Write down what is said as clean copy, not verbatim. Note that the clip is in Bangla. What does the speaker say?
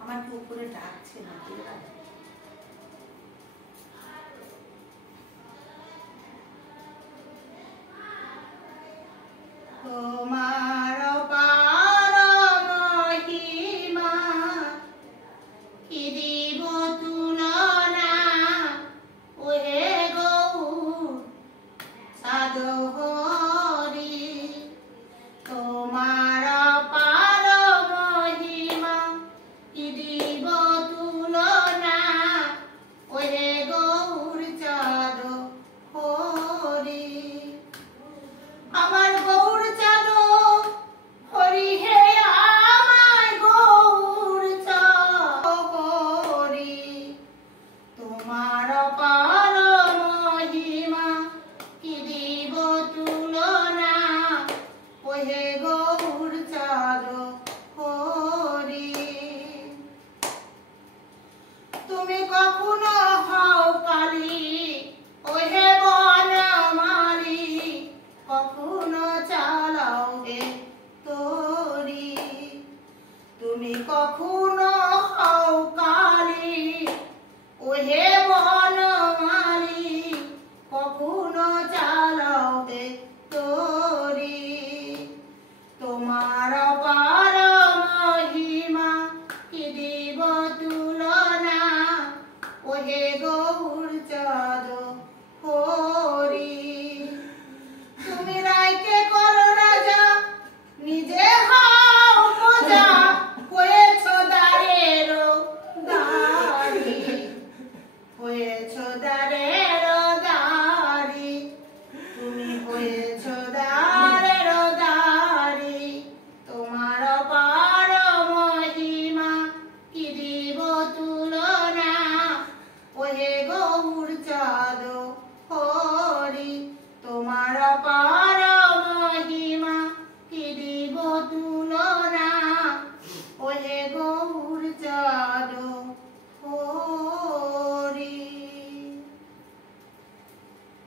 আমার কি উপরে ডাকছে না? তোমার অপার মহিমা কি দিব তুলনা, ওহে গৌর সাধুহরি। তোমার অপার মহিমা কি দিব তুলনা, ওহে গৌর সাধুহরি। আমার গৌর চাঁদ হরি হে, আমার গৌর চাঁদ হরি। তোমার অপার মহিমা কি দিব তুলনা, ওহে গৌর চাঁদ হরি। তুমি কখনো হও কালী, ওহে বনমালী, কখনো চালাও হে তোরি। তুমি কখনো হও কালী, ওহে